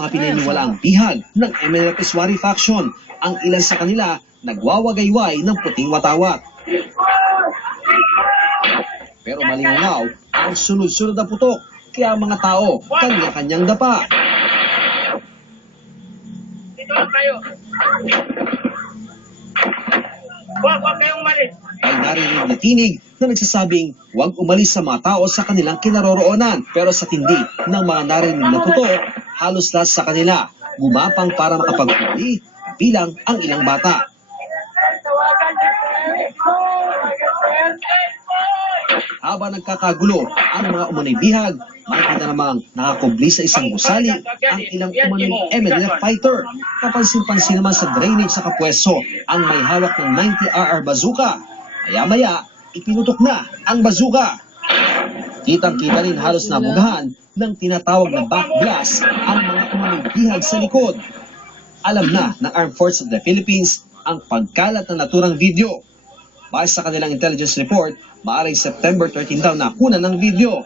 Mga pininiwalaang bihag ng MNF Iswari faction, ang ilan sa kanila nagwawagayway ng puting watawat. Pero malingaw ang sunod-sunod na putok, kaya ang mga tao kanya-kanyang dapa. Dito lang kayo. Huwag kayong umalis. Ay narinig na tinig na nagsasabing huwag umalis sa mga tao sa kanilang kinaroroonan. Pero sa tindi ng mga narinig na putok, halos lahat sa kanila gumapang para makapagpuli bilang ang ilang bata. Habang nagkakagulo ang mga umunay bihag, makikita namang nakakubli sa isang gusali ang ilang umunay MNF fighter. Kapansin-pansin naman sa drainage sa kapwesto ang may hawak ng 90mm bazooka. Maya-maya, ipinutok na ang bazooka. Kitang-kita rin halos nabugahan ng tinatawag na back blast ang mga umunay bihag sa likod. Alam na ng Armed Forces of the Philippines ang pagkalat ng naturang video. Base sa kanilang intelligence report, maaaring September 13 daw nakunan ng video.